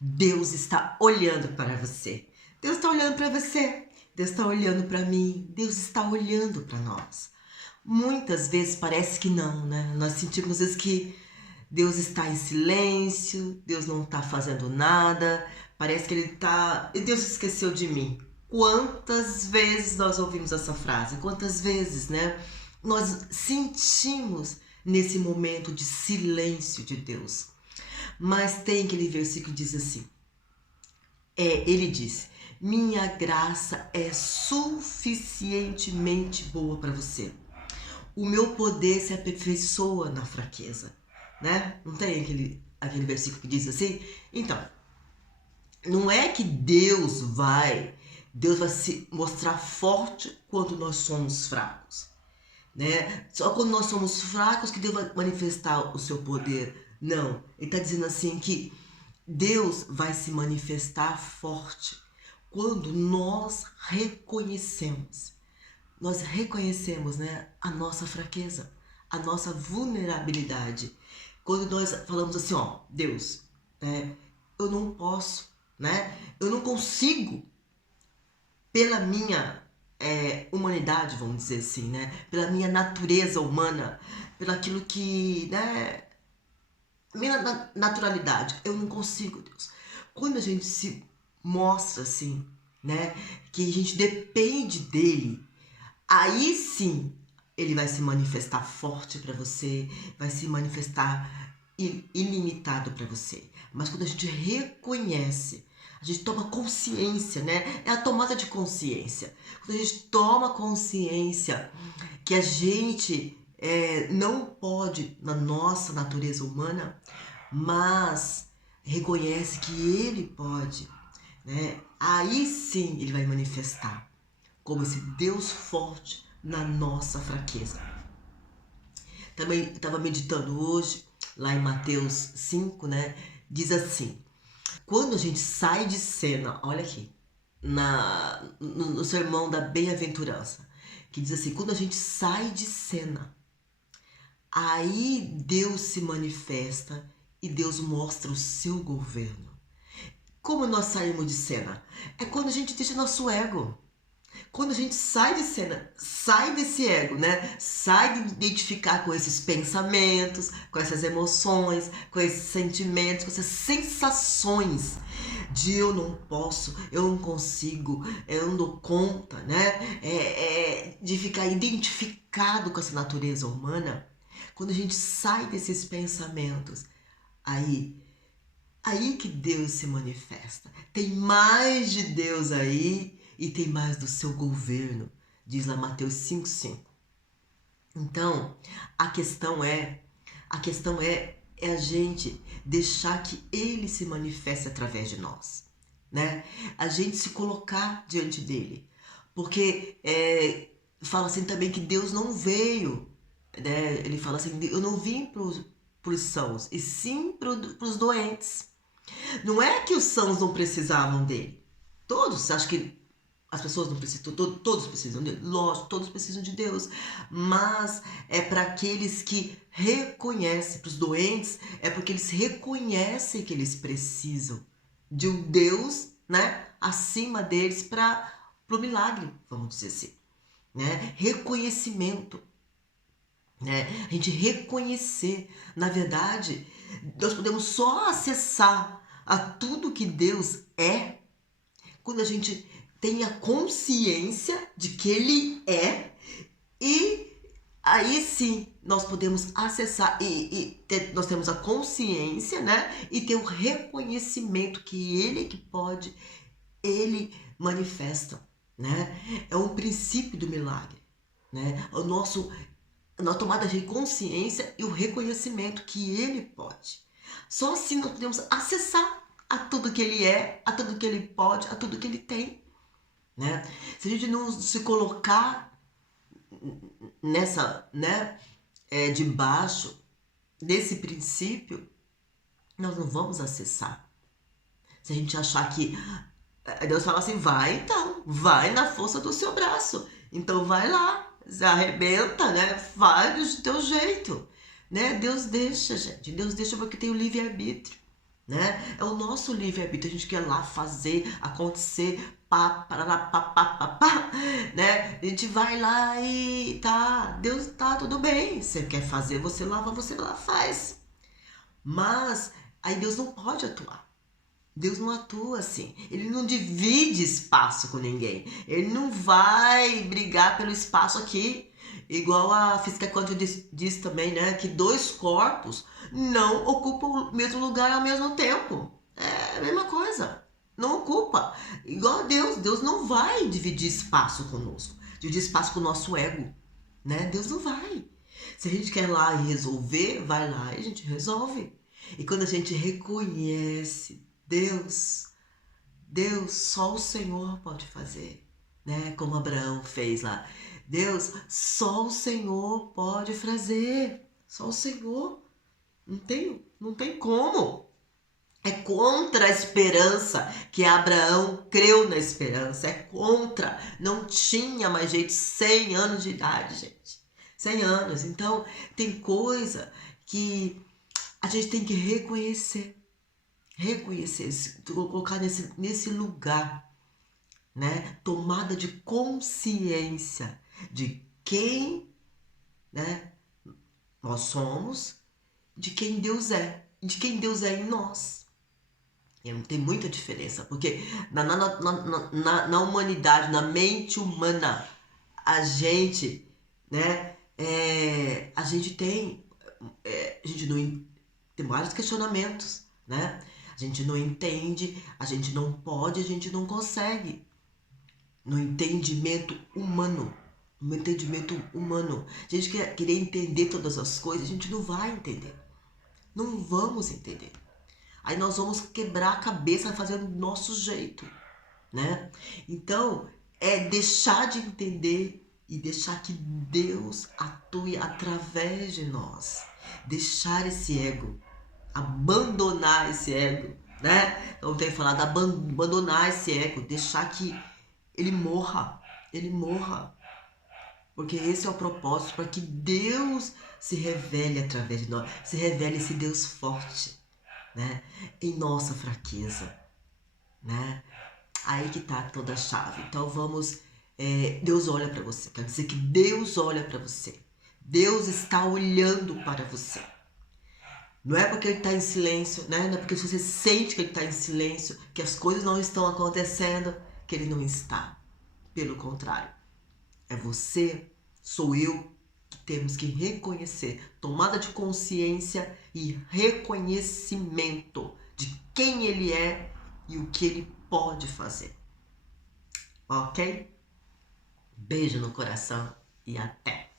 Deus está olhando para você. Deus está olhando para você. Deus está olhando para mim. Deus está olhando para nós. Muitas vezes parece que não, né? Nós sentimos às vezes que Deus está em silêncio, Deus não está fazendo nada, parece que Ele está... Deus esqueceu de mim. Quantas vezes nós ouvimos essa frase? Quantas vezes, né? Nós sentimos nesse momento de silêncio de Deus. Mas tem aquele versículo que diz assim, ele diz, minha graça é suficientemente boa para você. O meu poder se aperfeiçoa na fraqueza, né? Não tem aquele versículo que diz assim? Então, não é que Deus vai se mostrar forte quando nós somos fracos, né? Só quando nós somos fracos que Deus vai manifestar o seu poder. Não, ele está dizendo assim que Deus vai se manifestar forte quando nós reconhecemos, né, a nossa fraqueza, a nossa vulnerabilidade. Quando nós falamos assim, ó, Deus, eu não posso, né? Eu não consigo, pela minha humanidade, vamos dizer assim, né? Pela minha natureza humana, pelo aquilo que, né? Minha naturalidade, eu não consigo, Deus. Quando a gente se mostra assim, né? Que a gente depende dele, aí sim ele vai se manifestar forte para você, vai se manifestar ilimitado para você. Mas quando a gente reconhece, a gente toma consciência, né? É a tomada de consciência. Quando a gente toma consciência que a gente não pode na nossa natureza humana, mas reconhece que ele pode, né? Aí sim ele vai manifestar como esse Deus forte na nossa fraqueza. Também estava meditando hoje, lá em Mateus 5, né? Diz assim, quando a gente sai de cena, olha aqui, no sermão da bem-aventurança, que diz assim, quando a gente sai de cena, aí Deus se manifesta e Deus mostra o seu governo. Como nós saímos de cena? É quando a gente deixa nosso ego. Quando a gente sai de cena, sai desse ego, né? Sai de identificar com esses pensamentos, com essas emoções, com esses sentimentos, com essas sensações de eu não posso, eu não consigo, eu não dou conta, né? De ficar identificado com essa natureza humana. Quando a gente sai desses pensamentos, aí que Deus se manifesta. Tem mais de Deus aí e tem mais do seu governo, diz lá Mateus 5,5. Então, a questão é a gente deixar que ele se manifeste através de nós, né? A gente se colocar diante dele. Porque fala assim também que Deus não veio, né? Ele fala assim, eu não vim para os sãos, e sim para os doentes. Não é que os sãos não precisavam dele. Todos, acho que as pessoas não precisam, todos precisam dele. Lógico, todos precisam de Deus. Mas é para aqueles que reconhecem, para os doentes, é porque eles reconhecem que eles precisam de um Deus, né, acima deles para o milagre, vamos dizer assim. Né? Reconhecimento. Né? A gente reconhecer, na verdade, nós podemos só acessar a tudo que Deus é quando a gente tem a consciência de que Ele é, e aí sim nós podemos acessar nós temos a consciência, né? E ter o reconhecimento que Ele que pode, Ele manifesta, né? É um princípio do milagre, né? Na tomada de consciência e o reconhecimento que ele pode. Só assim nós podemos acessar a tudo que ele é, a tudo que ele pode, a tudo que ele tem. Né? Se a gente não se colocar nessa, né, debaixo desse princípio, nós não vamos acessar. Se a gente achar que Deus fala assim, vai então, vai na força do seu braço. Então vai lá. Se arrebenta, né? Faz do teu jeito, né? Deus deixa, gente. Deus deixa porque tem o livre-arbítrio, né? É o nosso livre-arbítrio, a gente quer lá fazer, acontecer, pá, parará, pá, pá, pá, pá, né? A gente vai lá e tá, Deus tá tudo bem. Você quer fazer, você lá faz. Mas aí Deus não pode atuar. Deus não atua assim. Ele não divide espaço com ninguém. Ele não vai brigar pelo espaço aqui. Igual a física quântica diz também, né? Que dois corpos não ocupam o mesmo lugar ao mesmo tempo. É a mesma coisa. Não ocupa. Igual a Deus. Deus não vai dividir espaço conosco. Dividir espaço com o nosso ego. Né? Deus não vai. Se a gente quer ir lá e resolver, vai lá e a gente resolve. E quando a gente reconhece Deus, Deus, só o Senhor pode fazer, né? Como Abraão fez lá. Deus, só o Senhor pode fazer. Só o Senhor. Não tem como. É contra a esperança que Abraão creu na esperança. É contra. Não tinha mais jeito. 100 anos de idade, gente. 100 anos. Então, tem coisa que a gente tem que reconhecer. Reconhecer, colocar nesse lugar, né? Tomada de consciência de quem, né, nós somos, de quem Deus é, de quem Deus é em nós. E tem muita diferença, porque na humanidade, na mente humana, a gente, né, a gente tem, a gente não tem vários questionamentos, né? A gente não entende, a gente não pode, a gente não consegue. No entendimento humano. No entendimento humano. A gente querer entender todas as coisas, a gente não vai entender. Não vamos entender. Aí nós vamos quebrar a cabeça fazendo do nosso jeito, né? Então, é deixar de entender e deixar que Deus atue através de nós. Deixar esse ego, abandonar esse ego, né? Eu tenho falado abandonar esse ego, deixar que ele morra, porque esse é o propósito, para que Deus se revele através de nós, se revele esse Deus forte, né? Em nossa fraqueza, né? Aí que tá toda a chave. Então vamos, Deus olha para você, quer dizer que Deus olha para você, Deus está olhando para você. Não é porque ele está em silêncio, né? Não é porque você sente que ele está em silêncio, que as coisas não estão acontecendo, que ele não está. Pelo contrário, é você, sou eu, que temos que reconhecer, tomada de consciência e reconhecimento de quem ele é e o que ele pode fazer. Ok? Beijo no coração e até!